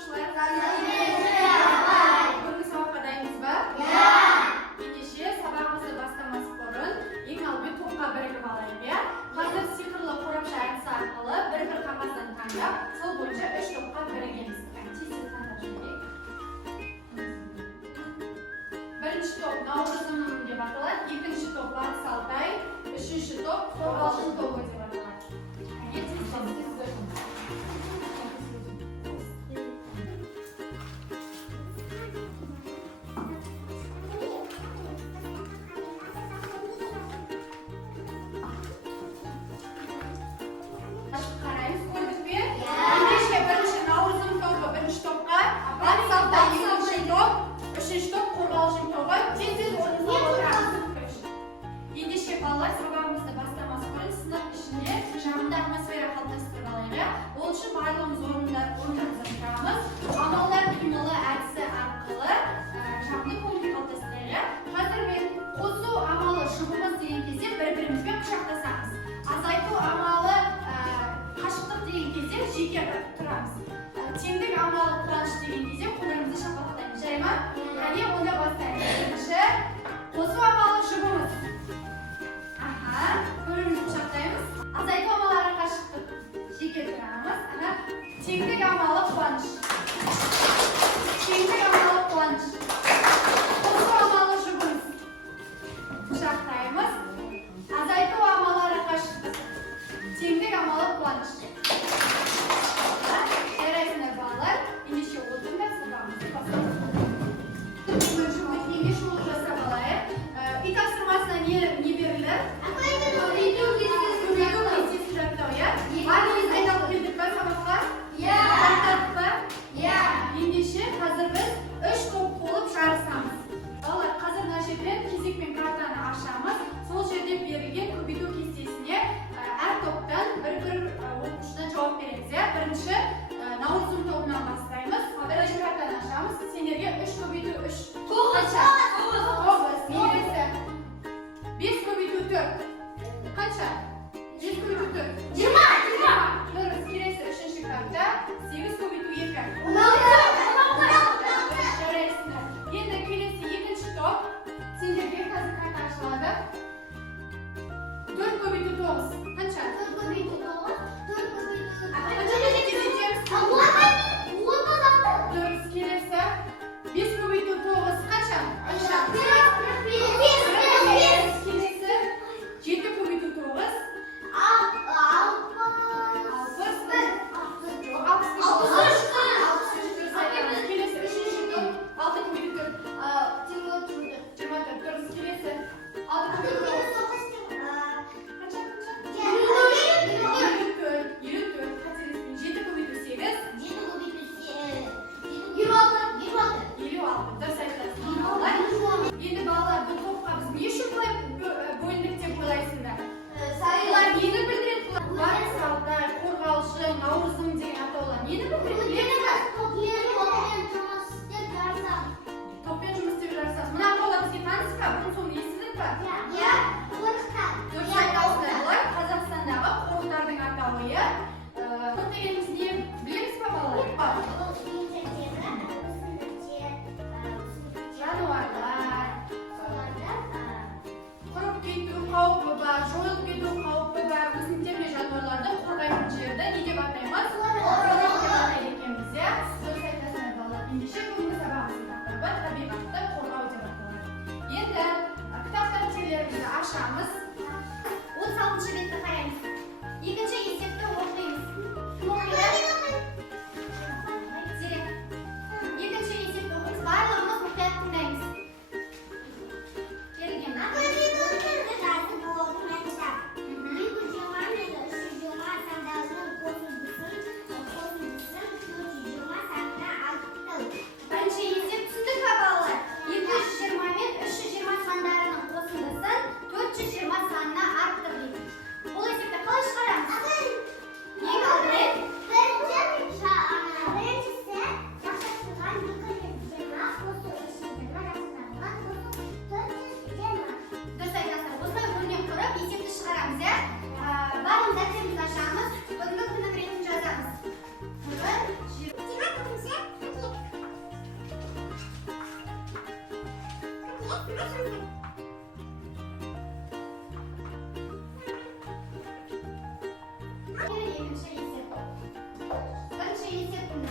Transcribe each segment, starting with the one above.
o'quvchilar? Bugungi sabaqqa tayyormizmi? Ендеше sabaqimizni boshlamas burun eng avval to'pqa birikib olaylik. Hozir sehrli qo'riqcha aytsa orqali bir qog'ozdan tanlab, sol bo'yicha 3 to'pqa birikamiz. Birinchi to'p Navro'zim deb ataladi, ikkinchi to'p Batыс Altay, uchinchi to'p Oltin to'pi deb ataladi. Qaraymiz, ko'rdikmi? Ендеше birinchi Navro'zim to'pi birinchi to'pqa, Batыс Altay ikkinchi to'p, uchinchi to'p Qo'rg'oshin to'pi. Tez-tez o'rningizga o'tiramiz. Ендеше bolalar, sabaqimizni boshlamas burun sinf ishini shamda atmosfera qalblastirib olaylik. Ол үшін bарлығымыз o'rnimizdan turamiz. Amallar qiymoqli әдісі арқылы shamni ko'ngil qalblastiraylik. Hozir men qo'shu amali shubimiz degan кезде bir-birimizga quchoqlashamiz. Azaytу amali qashiqliq degan кезде jeka turamiz. Tenglik amali quvonch degan кезде qo'llarimizni shapaloqlaymiz. Jaraymi? Qani, unda boshlaymiz. Birinchi qo'shu amali shubimiz. Qo'limizni quchoqlaymiz. Azaytу amallari qashiqliq jeka turamiz. Tenglik amali quvonch. Tenglik amali quvonch. Qo'shu amali shubimiz. Quchoqlaymiz. Azaytу amallari qashiqliq. Tenglik amali quvonch. Yarasizlar bolalar. Ендеше o'tirib sabaqimizni boshlaymiz. Kengash yo'li жасап olaylik. И тапсырмасына не берілді? Барлығымыз айналып келдік пе сабаққа? Тартадық па? Ендеше қазір біз 3 топ болып жарысамыз. Балалар, қазір мына жерден кезекпен картаны ашамыз. Сол жерде берілген көбейту кестесіне әр топтан бір оқушыдан жауап береміз. Бірінші Наурызым тобынан бастаймыз. Бірінші картаны ашамыз. Сендерге 3 көбейту 3. Қанша? 9. Немесе 5 көбейту 4. Қанша? 5 көбейту 4. 20. Дұрыс, келесі үшінші карта 8 көбейту 2. 16. Жарайсыңдар. Енді келесі екінші топ. Сендерге қазір карта ашылады. 4 көбейту 9. Қанша? 4 көбейту 9. 4 көбейту 9. Қанша кездесеміз?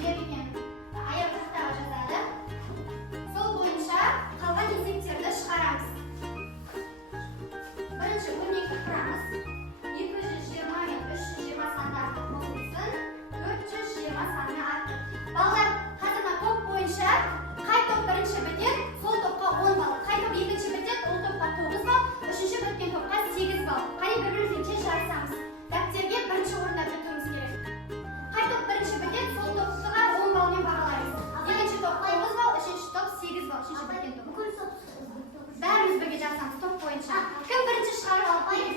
bergan ayol taxtaga yozadi. Sol bo'yicha qolgan esepterni chiqaramiz. Birinchi o'rnakni quramiz. 220 ga 320 sanni ortiq bo'lsin. 420 sanni ortiq. Bolalar, hozir to'p bo'yicha qay to'p birinchi bitin, sol to'pga 10 ball, qay to'p ikkinchi bitin, o'ng to'pga 9 ball, uchinchi bitgan to'pga 8 ball. Qani bir-birini tenglashtirish. Daftarga birinchi o'rinda bitirimiz kerak. Qay to'p birinchi bitin, sol to'pga 10 ball bilan bog'laymiz. Ikkinchi to'p 9 ball, uchinchi to'p 8 ball, uchinchi bitgan to'p. Barimiz birga jasamiz to'p bo'yicha. Kim birinchi chiqarib olib qo'yadi?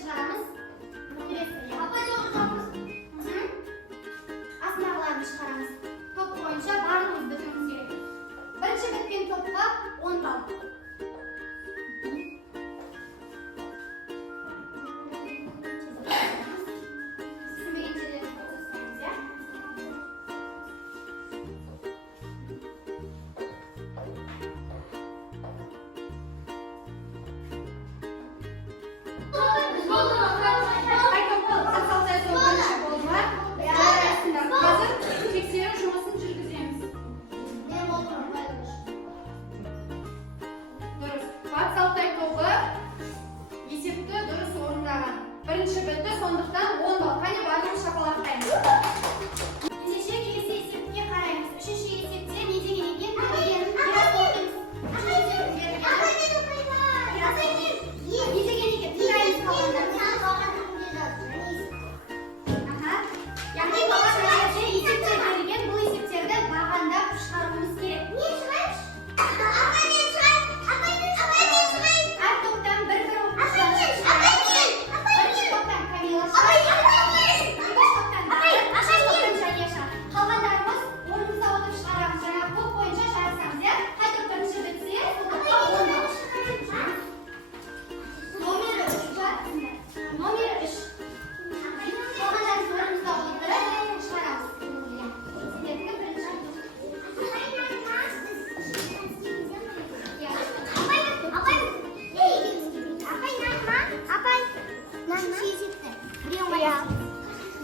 Chiqaramiz. Asmaqlarni chiqaramiz. To'p bo'yicha barimiz bitirimiz kerak. Birinchi bitgan to'pga 10 ball. Birinchi bitti, so'ndikdan 10 ball. Qani barimiz shapaloqlaymiz. Ikkinchi esepga qaraymiz. Uchinchi esepga ne degan ekan?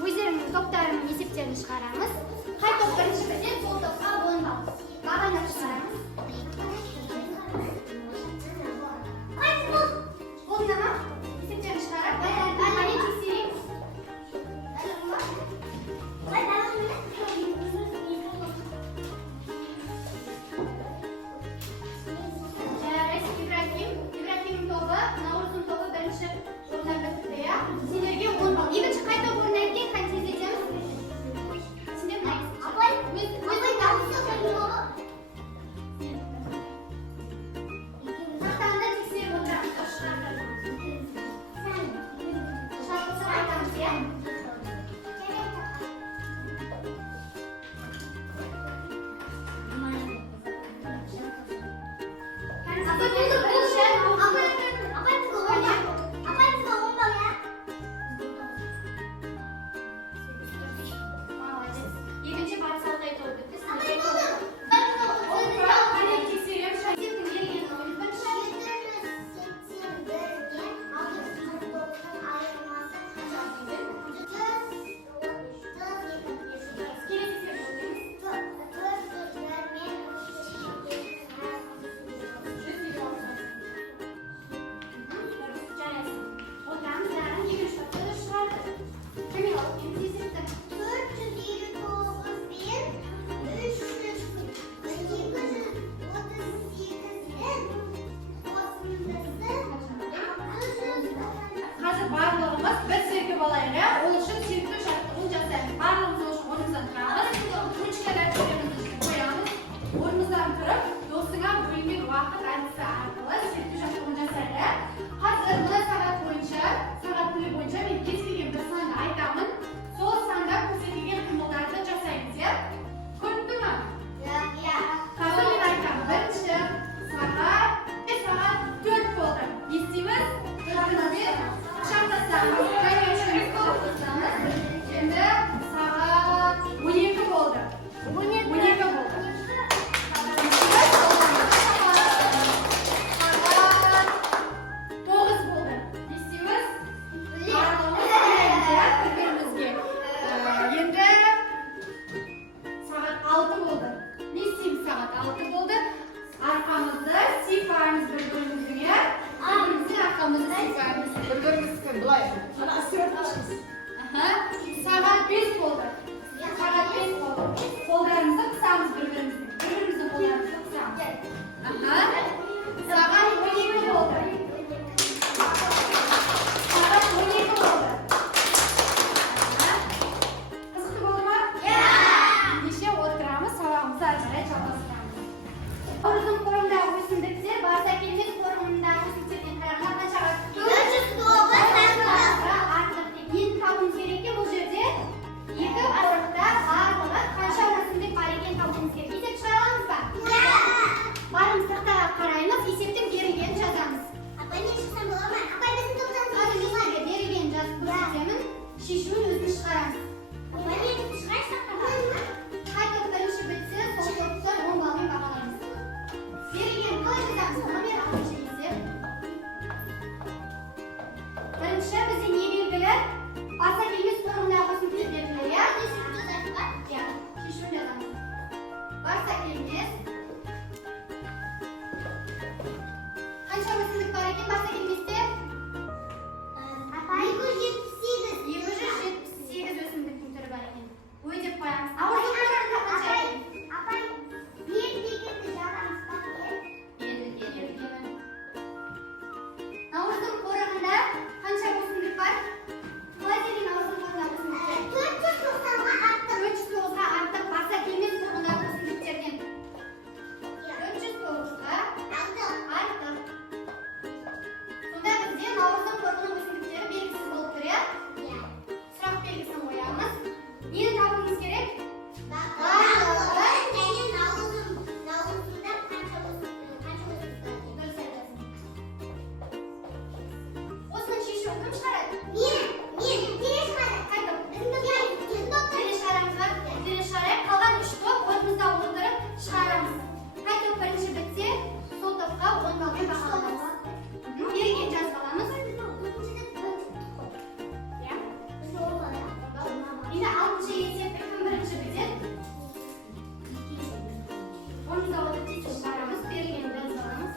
O'zlarining to'plarning eseplerini chiqaramiz. Qay to'p birinchi bitin, sol to'pga 10 ball. Bag'ani chiqaramiz. Bo'ldi-mi? Eseplerini chiqarib, qani tekshiring. Ibrahim to'pi, Navruzning to'pi birinchi o'rinda turibdi. Sizlarga 10 ball. Ikkinchi qay to'p o'rnaydi? Qani tezlaymiz? 6-cı есепte kim birinci bitir? Onun zavada titiş paramız, bergen ben zalamız.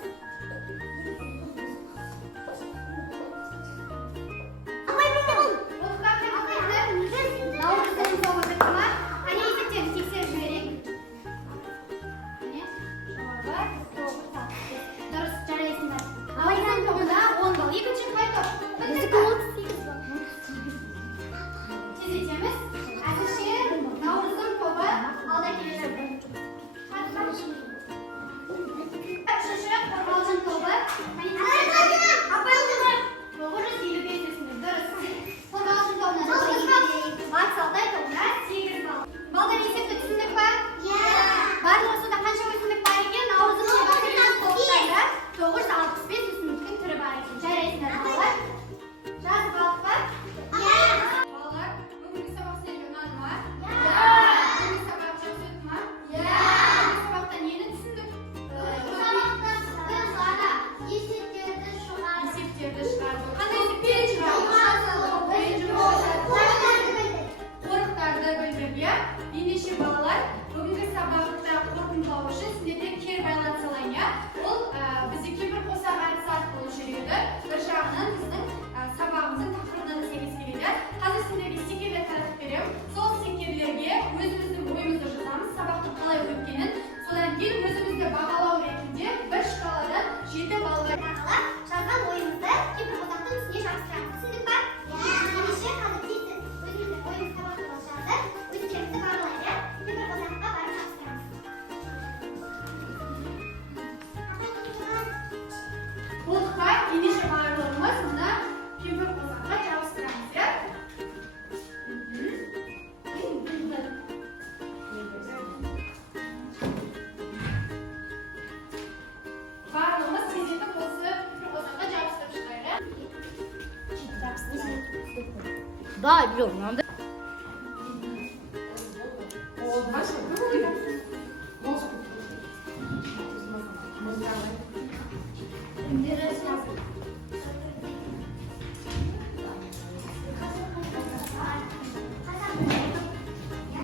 Балалар, бүгінгі сабақ сіздерге ұнады ма? Бүгінгі сабақ жақсы өтті ма? Бүгінгі сабақта нені түсіндік? Есептерді шығардық. Қандай есептерді шығардық? Қорықтарды білдік, иә? Ендеше балалар, бүгінгі сабақта қорытындылау үшін сіздерге кері байланысалайын, иә? Ол бізде кейбір қосақ әдіс арқылы жүреді. Бір жағынан біздің сабағымыздың тақырыбына сәйкес келеді. Қазір сіздерге стикерлер таратып беремін. Сол стикерлерге өзіміздің ойымызды жазамыз, сабақтың қалай өткенін. Содан кейін өзімізді бағалау ретінде бір шкаладан 7 балға жазған ойымызды кейбір қосақтың үстіне жабыстырамыз. Түсіндік па? Ендеше қазір тез өзіміздің ойымыз сабақты жазып, өздеріңізді бағалайды. Кейбір қосаққа барып жабыстырамыз. болдыққа ендеше барлығымыз мына кейбір қосаққа жабыстырамыз, иә? Барлығымыз тездетіп осы кейбір қосаққа жабыстырып шығайық, иә? Да, берем, надо.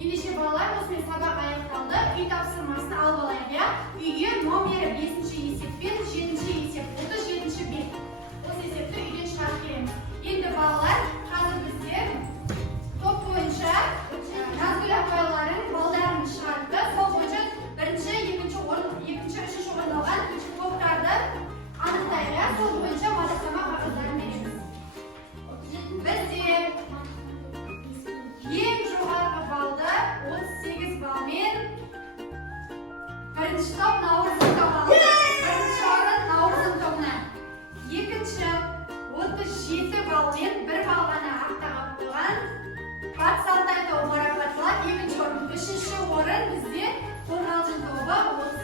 Ендеше балалар, осымен сабақ аяқталды. Үй тапсырмасын алып алайық, иә? Үйге номері 5-ші есеп пен 7-ші есеп, 37-ші бет. Осы есепті үйден шығарып келеміз. Енді балалар, қазір бізде топ бойынша Назгүл апайлардың балдарын шығарды. Сол бойынша бірінші, екінші, үшінші орын алған топтарды анықтайды. Сол бойынша мадақтама қағаздарын береміз. Бізде ең жоғарғы балды 38 балмен бірінші топ Наурызым тобы алды. Бірінші орын Наурызым тобына. Екінші 37 балмен бір бал ғана артта қойған Батыс Алтай тобы марапатталады. Екінші орын. Үшінші орын бізде Қорғалжын тобы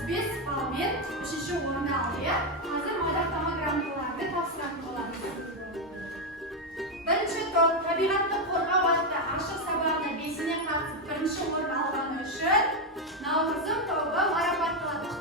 35 балмен үшінші орынды алды, иә? Қазір мадақтама грамоталарды тапсыратын боламыз. Бірінші топ табиғатты қорғау атты ашық сабағына белсене қатысып бірінші орын алғаны үшін Наурызым тобы марапатталады.